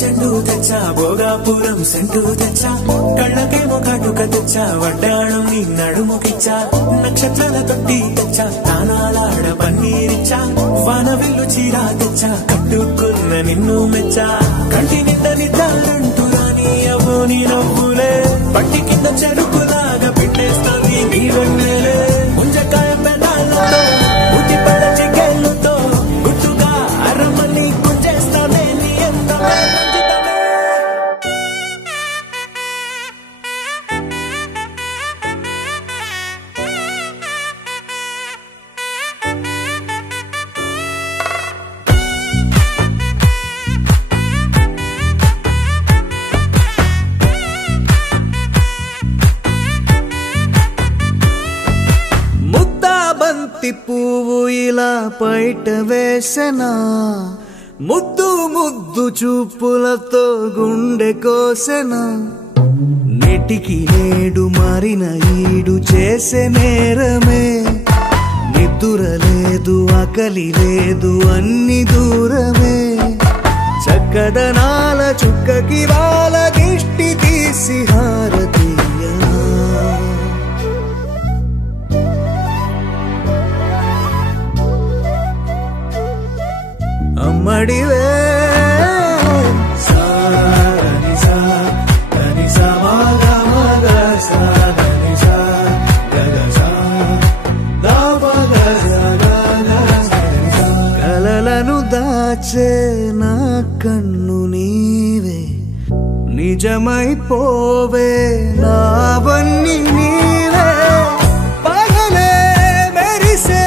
చెండు తెచ్చా భోగాపురం సెంటు తెచ్చా కళ్ళకేమో కాటుక తెచ్చా వడ్డాణం నీ నడుముకిచ్చా నక్షత్రాల తొట్టి తెచ్చా తానాలాడ పన్నీరిచ్చా వానవిల్లు చీరా తెచ్చా కట్టుకున్న నిన్ను మెచ్చా కంటి నిండా నిద్దాలంటూ రాని అవో నీ నవ్వులే పట్టి కింద చెరుకులాగా పెట్టేస్తావి నీ వెన్నెలే ముంజకాయ పెదాలతో ఉట్టి పడ చికెళ్ళుతో గుట్టుగా అరమని గుంజేస్తానే నీ ఎంత పువ్వు ఇలా బయట వేసెనా ముద్దు ముద్దు చూపులతో గుండె కోసెనా నెటికి నేడు మారిన ఈడు చేసే నేరమే నిద్ర లేదు ఆకలి లేదు అన్ని దూరమే చక్కదనాల చుక్కకి వాళ్ళ దిష్టి తీసి హారతీయ అమ్మడివే కలలను దాచే నా కన్ను నీవే నిజమైపోవే నావన్నీ నీవే పగలే మెరిసే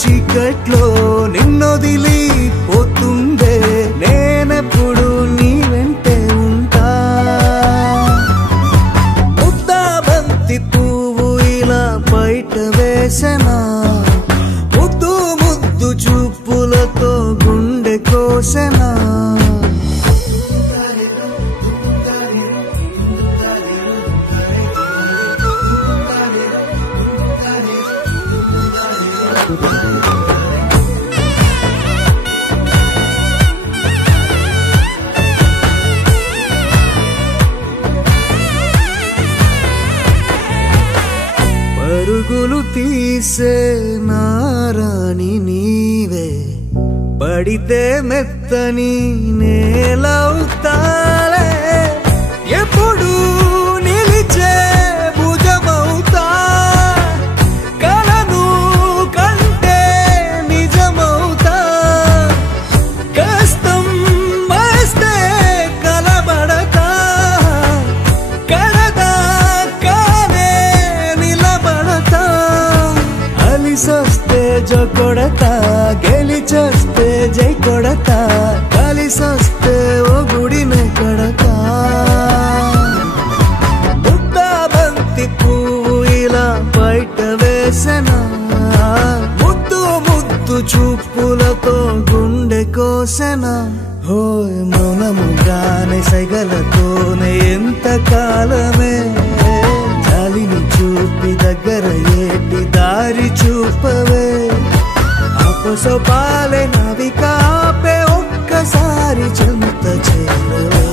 చీకట్లో నిన్నొదిలి పోతుందే నేనెప్పుడు నీ వెంటే ఉంటా ముద్దా బంతి పువ్వు ఇలా బయట వేసెనా ముద్దు ముద్దు చూపులతో గుండె కోసెనా పరుగులు తీసే నారాణి నీవే పడితే మెత్తని నేలవుతాలే ఎప్పుడు నిలిచే భుజమవుతా కలను కంటే నిజమవుతా కష్టం వస్తే కలబడతా కడదాకానే నిలబడతా అలిసొస్తే జో కొడతా గెలిచొస్తే జై కొడతా కలిసొస్తే ఓ గుడినే కడతా ముద్దా బంతి పువ్వు ఇలా బయట వేసెనా ముద్దు ముద్దు చూపులతో గుండె కోసెనా హోయ్ మౌనముగానే సైగలతోనే ఎంత కాలమే జాలిని చూపి దగ్గర ఏటి దారి చూపవే అపసోపాలే నవికాపే ఒక్కసారి చెంత చేరవే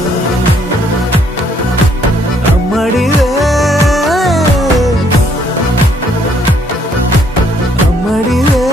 అమ్మడివే అమ్మడివే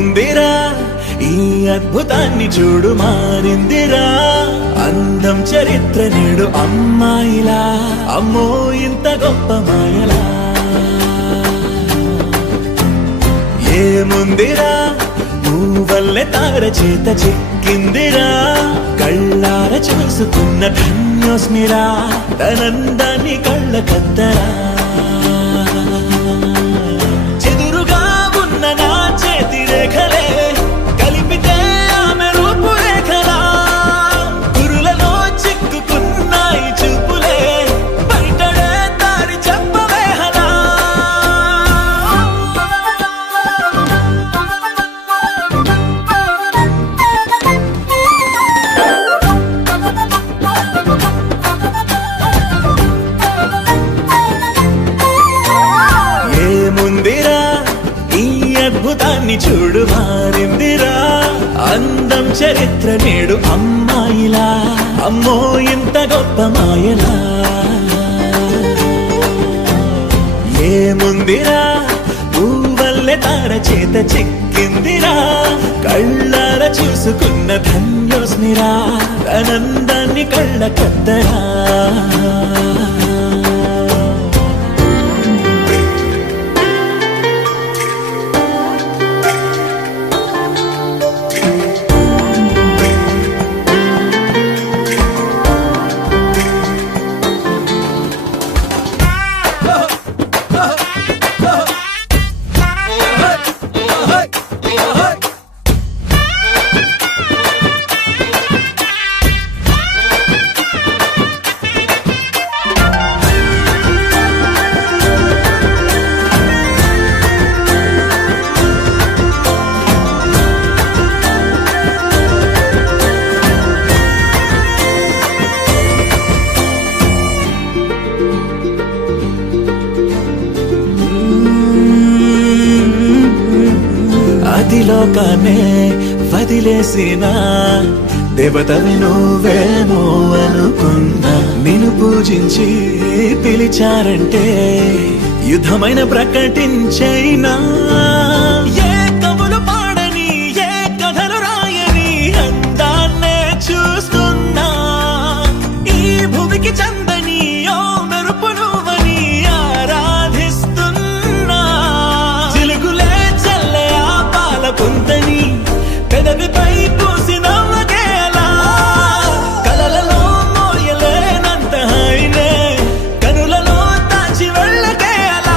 ఏముందిరా ఈ అద్భుతాన్ని చూడు మారిందిరా అందం చరిత్ర నేడు అమ్మాయిలా అమ్మో ఇంత గొప్ప మాయలా ఏముందిరా నువ్వల్లే తార చేత చిక్కిందిరా కళ్ళార చూసుకున్న ధన్యోస్మిరా తనందాన్ని కళ్ళ కద్దరా చెదురుగా ఉన్న నా చేతి రేఖలే కలిపితే ఆమె రూపురేఖలా గురులలో చిక్కుకున్నాయి చూపులే బయటడే దారి చెప్పవేహలా ఏముందిరా ఈ అద్భుతాన్ని చూడు మారిందిరా అందం చరిత్ర నేడు అమ్మాయిలా అమ్మో ఇంత గొప్ప మాయలా ఏముందిరా నువ్వల్లే తార చేత చిక్కిందిరా కళ్ళార చూసుకున్న ధన్యోస్మిరా ఆనందాన్ని కళ్ళ కద్దరా అదిలోకానే వదిలేసిన దేవతవి నువ్వేమో అనుకున్నా నిన్ను పూజించి పిలిచారంటే యుద్ధమైన ప్రకటించైనా ఏ కవులు పాడని ఏ కథలు రాయని అందాన్నే చూస్తున్నా ఈ భూమికి చందని ఓ మెరుపు నువ్వని ఆరాధిస్తున్నా చిలుగులే చల్లే ఆ పాల పుంతని పెదవిపై పూసి నవ్వకేలా కలలలో మోయలేనంత హాయినే కనులలో దాచి వెళ్ళకేలా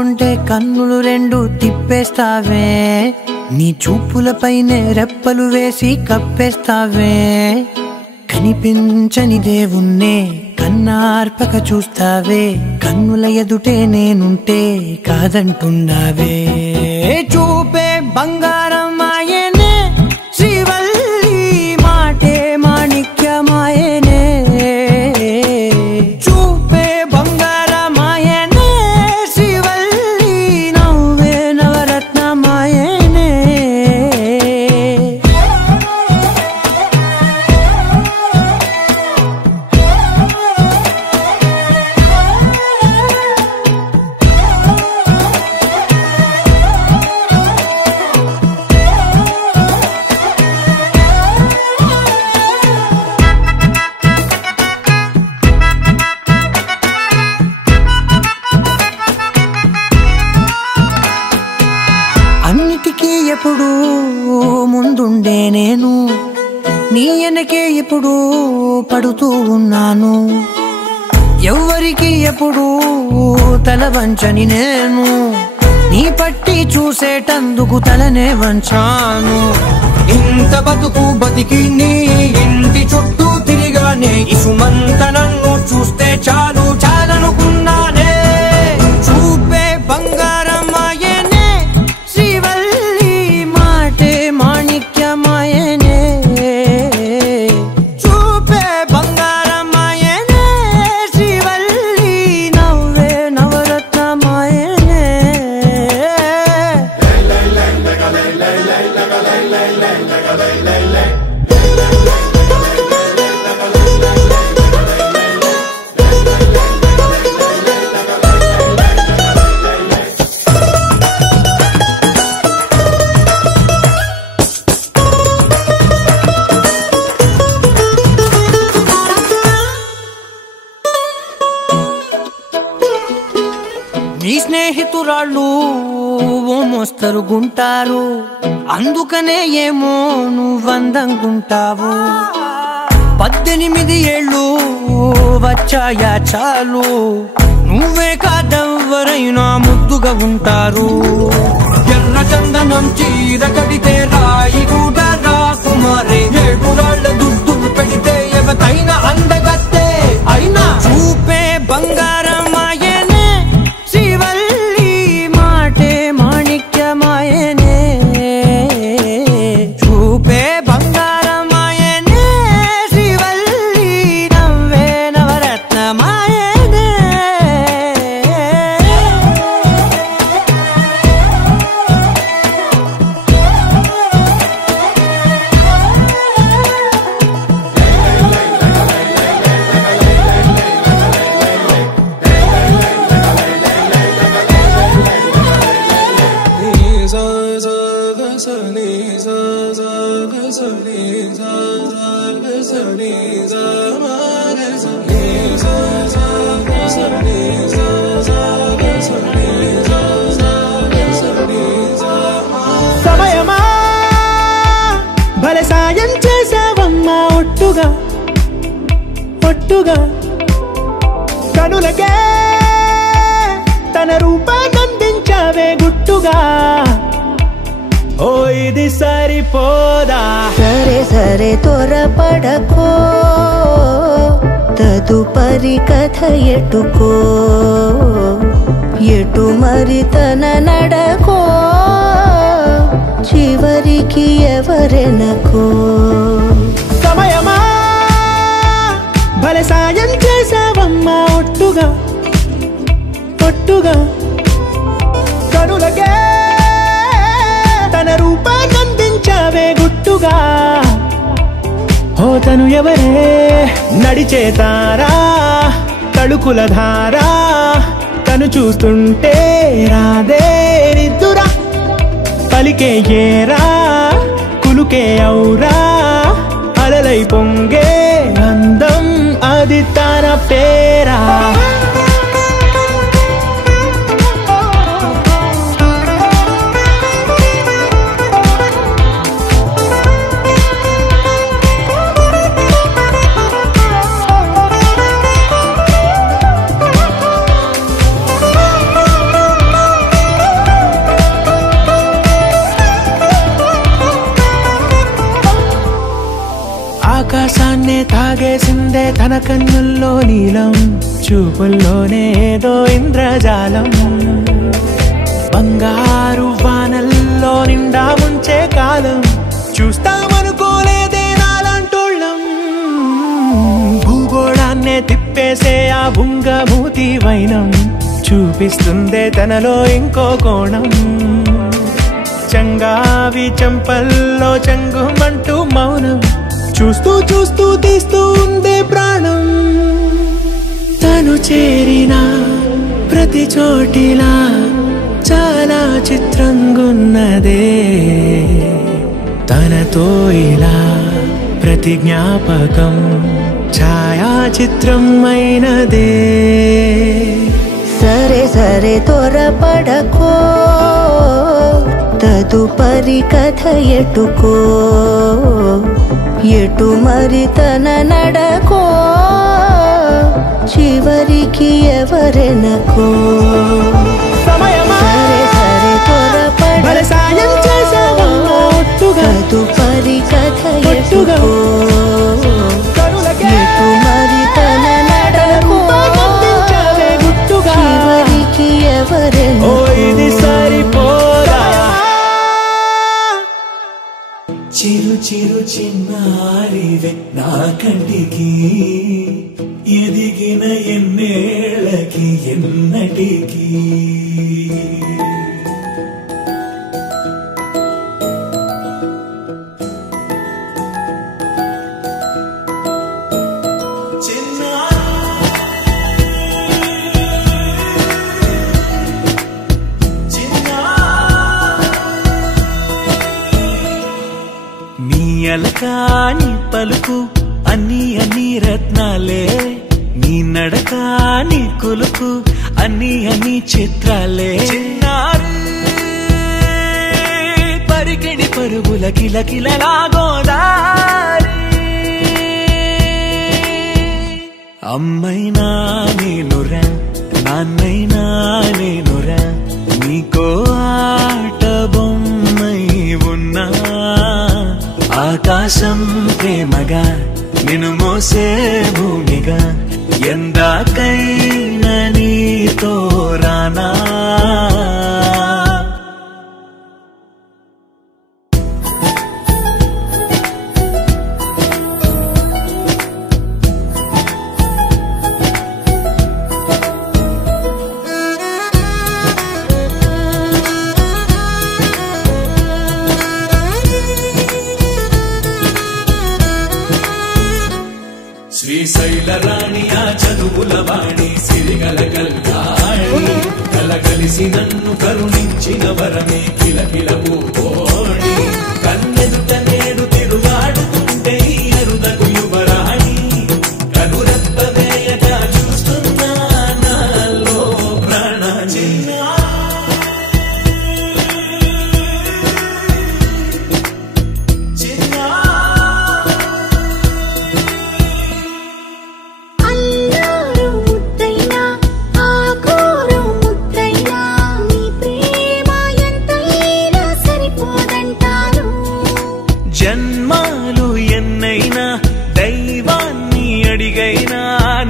ఉంటే కన్నులు రెండు తిప్పేస్తావే, నీ చూపులపైనే రెప్పలు వేసి కప్పేస్తావే. కనిపించని దేవుణ్ణే కన్నార్పక చూస్తావే, కన్నుల ఎదుటే నేనుంటే కాదంటున్నావే. చూపే బంగారం ఆయనే శ్రీవల్లి, మాటే మాణిక్యమాయనే. చూపే బంగారం ఆయనే శ్రీవల్లి, నవ్వే నవరత్నమాయనే. అన్నిటికీ ఎప్పుడు ముందుండే నేను, నీ వెనకే ఎప్పుడు పడుతూ ఉన్నాను. ఎవ్వరికి ఎప్పుడు తల వంచని నేను, నీ పట్టి చూసేటందుకు తలనే వంచాను. ఇంత బతుకు బతికి నీ ఇంటి చుట్టూ తిరిగానే, ఇసుమంత నన్ను చూస్తే చాలు చాలనుకున్నానే. చూపే బంగారం ఆయనే శ్రీవల్లి, మాటే మాణిక్యమాయనే. చూపే బంగారం ఆయనే శ్రీవల్లి, నవ్వే నవరత్నమాయనే. నీ స్నేహితురాళ్ళు ఓ మోస్తరుగుంటారు, అందుకనే ఏమో నువ్వందంగుంటావు. 18 ఏళ్ళు వచ్చాయా చాలు, నువ్వే కాదెవ్వరైనా ముద్దుగా ఉంటారు. ఎర్ర చందనం చీర కడితే రాయి కూడా రాకుమారే, 7 రాళ్ళ దుద్దులు పెడితే ఎవతైనా అందగత్తే అయినా. చూపే బంగారం ఆయనే శ్రీవల్లి, మాటే మాణిక్యమాయనే. చూపే బంగారం ఆయనే శ్రీవల్లి, నవ్వే నవరత్నమాయనే. సమయమా భలే సాయం చేసావమ్మా, ఒట్టుగా ఒట్టుగా కనులకే తన రూపాన్నందించావే గుట్టుగా. ఓ ఇది సరిపోదా, సరే సరే త్వరపడకో, తదుపరి కథ ఎటుకో, ఎటు మరి తన నడకో, చివరికి ఎవరెనకో. సమయమా భలే సాయం చేసావమ్మా, ఒట్టుగా ఒట్టుగా కనులకే తన రూపాన్నందించావే గుట్టుగా. ఓ తను ఎవరే నడిచే తారా, తళుకుల ధారా, తను చూస్తుంటే రాదే నిద్దురా. పలికే ఏరా కులుకే ఔరా, అలలై పొంగే అందం అది తన పేరా. ఆకాశాన్నే తాగేసిందే తన కన్నుల్లో నీలం, చూపుల్లోనే ఏదో ఇంద్రజాలం. బంగారు వానల్లో నిండా ముంచే కాలం, చూస్తామనుకోలేదే నాలాంటోళ్ళం. భూగోళాన్నే తిప్పేసే ఆ బుంగమూతి వైనం, చూపిస్తుందే తనలో ఇంకో కోణం. చంగావి చంపల్లో చంగుమంటూ మౌనం, చూస్తూ చూస్తూ తీస్తూ ఉందే ప్రాణం. తను చేరిన ప్రతి చోటిలా చాలా చిత్రంగున్నదే, తనతో ఇలా ప్రతి జ్ఞాపకం ఛాయాచిత్రం అయినదే. సరే సరే త్వరపడకో, తదుపరి కథ ఎటుకో, ఎటు మరి తన నడకో, చివరికి ఎవరెనకో. సరే సరే త్వరపడకో, తదుపరి కథ ఎటుకో, ఎటు మరి తన నడకో, చివరికి ఎవరెనకో. చిరు చిరు చిన్నారివే నా కంటికి, ఎదిగిన ఎన్నేళ్ళకి ఎన్నటికి. అలకాని పలుకు అన్ని అన్ని రత్నాలే, నీ నడక నీ కులుకు అన్ని అన్ని చిత్రాలే. చిన్నారి పరికిణి పరుగుల కిలకిలలా గోదారి, అమ్మైనా నేనురా నాన్నైనా నేనురా, నీకో ఆట బొమ్మై ఉన్నా. ఆకాశం ప్రేమగా నిన్ను మోసే భూమిగా, ఎందాకైనా నీతో రానా. శ్రీశైల రాణి ఆ చదువుల వాణి, సిరిగల కల్యాణి, కలగలిసి నన్ను కరుణించిన వరమే కిలకిల పూకోణి. కన్నెదుట నేడు తిరుగాడుతుంటే ఈ అరుదకు యువరాణి, కనురెప్ప వేయగా చూస్తున్నా నాలో ప్రాణ. చిన్నా జన్మాలు ఎన్నైనా దైవాన్ని అడిగైనా,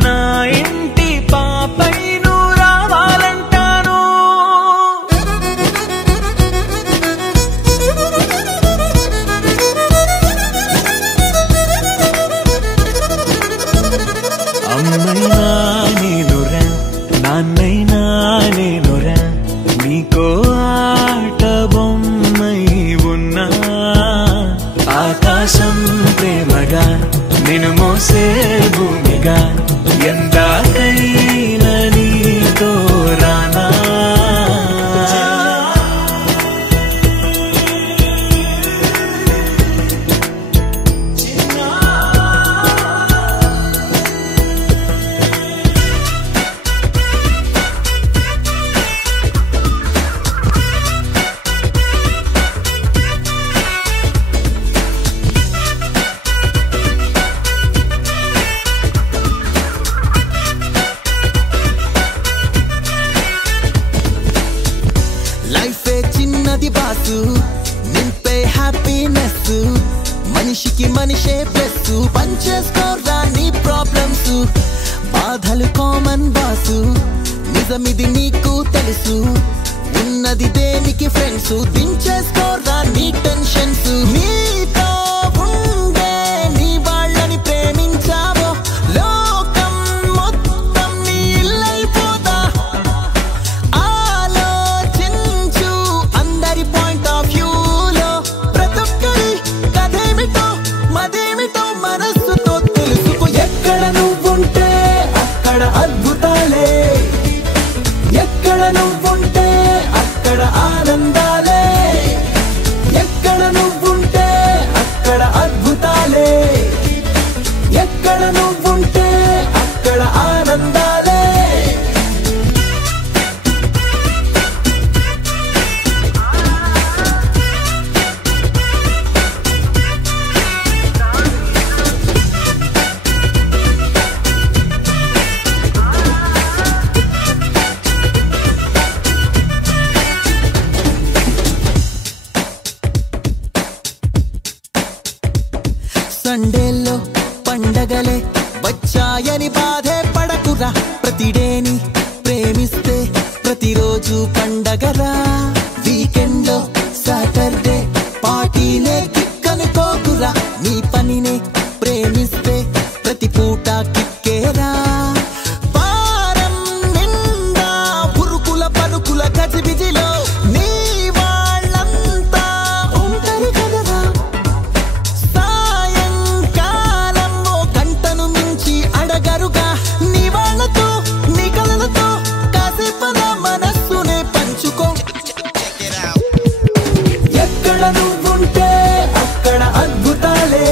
నా ఇంటి పాపై నువ్వు రావాలంటాను. అమ్మైనా నేనురా నాన్నైనా నేనురా, నీకో ఆట బొమ్మై ఉన్నా. ఆకాశం ప్రేమగా నిన్ను మోసే భూమిగా, ఎందాకైనా నీతో రానా. మనిషికి మనిషే ప్లస్ పంచేసుకోరా నీ ప్రాబ్లమ్స్ బాధలు కామన్ బాసు నిజమిది నీకు తెలుసు ఉన్నది దేనికి ఫ్రెండ్స్ దించేసుకోరా నీ టెన్షన్స్ నీతో ఉండే నీ వాళ్ళని ప్రేమించావో లోకం మొత్తం నీ ఇల్లైపోతా ఆలోచించు అందరి పాయింట్ ఆఫ్ వ్యూలో ప్రతొక్కరి కథేమిటో మదేమిటో మనస్సుతో తెలుసుకో ఎక్కడ నువ్వుంటే అక్కడ అద్భుతాలే ఎక్కడ నువ్వుంటే అక్కడ ఆనందాలే ఎక్కడ నువ్వుంటే అక్కడ అద్భుతాలే ఎక్కడ నువ్వుంటే అక్కడ ఆనందాలే సండేల్లో పండగలే వచ్చాయని బాధే పడకురా ప్రతిడేని ప్రేమిస్తే ప్రతిరోజు పండగరా వీకెండ్ లో సాటర్డే పార్టీనే కిక్కనుకోకురా నీ పనినే ప్రేమిస్తే ప్రతి పూట కిక్కేరా పారం నిండా పురుకుల పలుకుల గజిబిజిలో నీ వాళ్ళంతా ఉంటారు కదరా సాయంకాలంలో గంటను మించి అడగరుగా నీ వాళ్ళతో నీ కలలతో కాసేపన మనస్సునే పంచుకో ఎక్కడ నువ్వుంటే అక్కడ అద్భుతాలే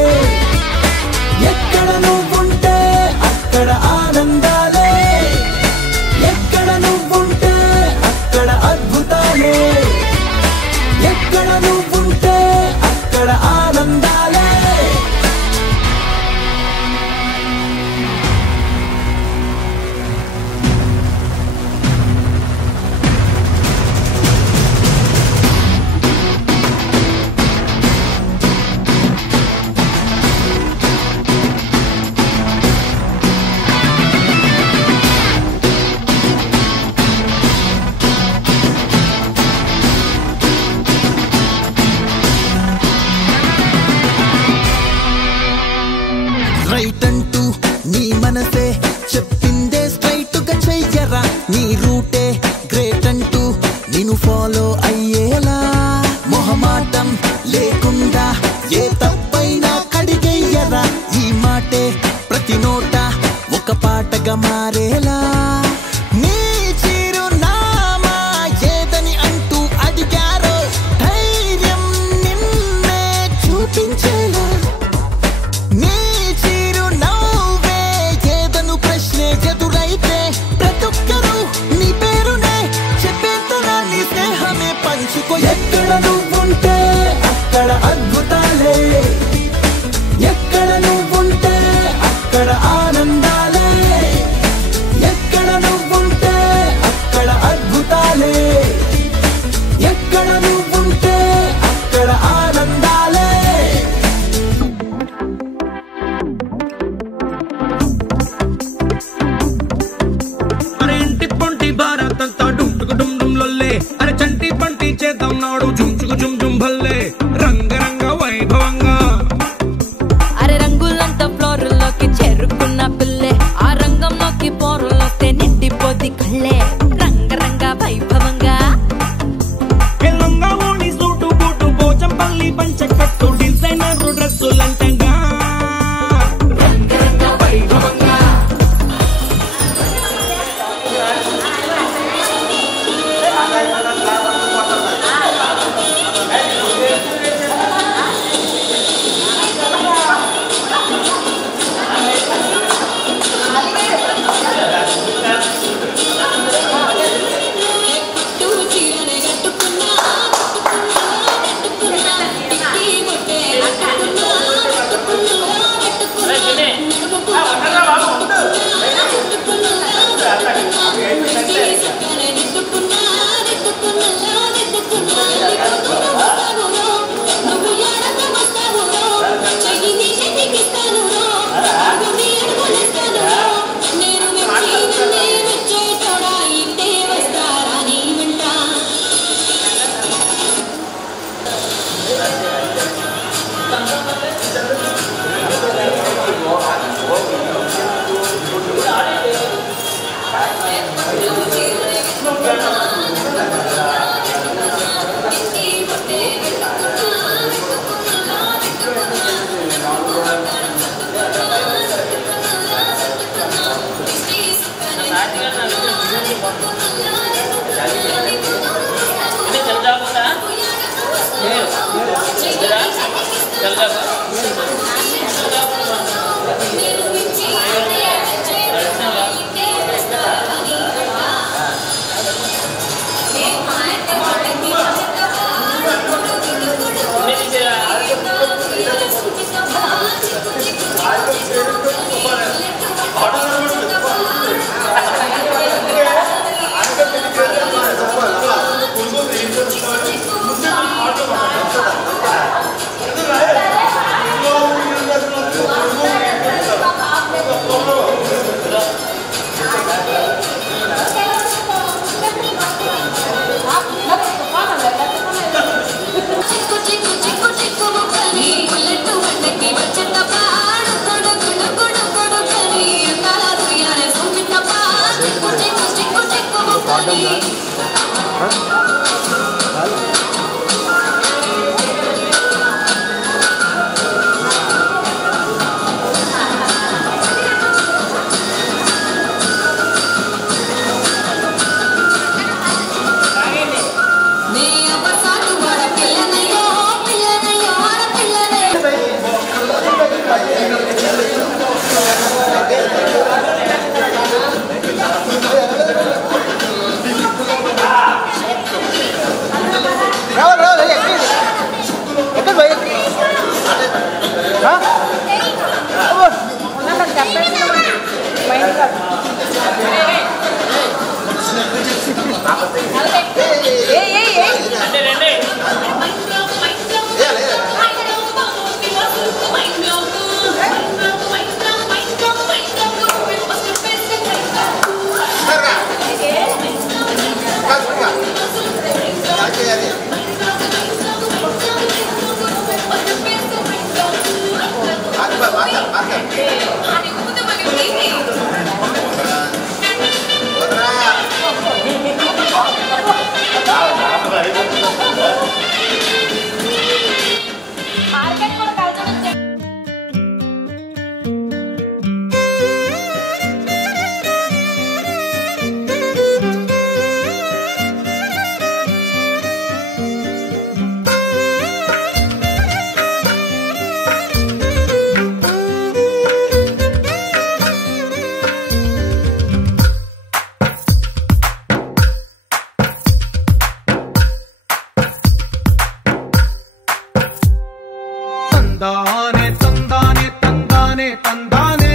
తందానే తందానే తందానే తందానే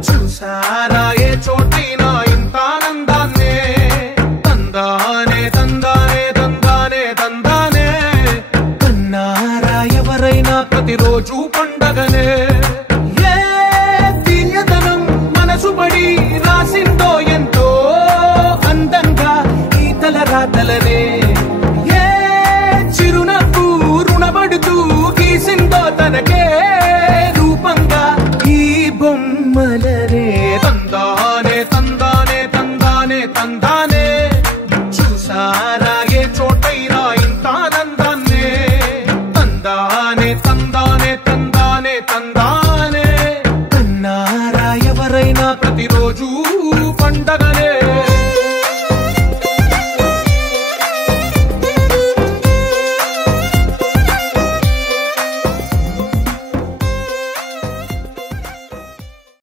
చూసారా ఏ చోటైనా ఇంత ఆనందాన్నే తందానే తందానే తందానే తందానే కన్నారా ఎవరైనా ప్రతిరోజు పండగనే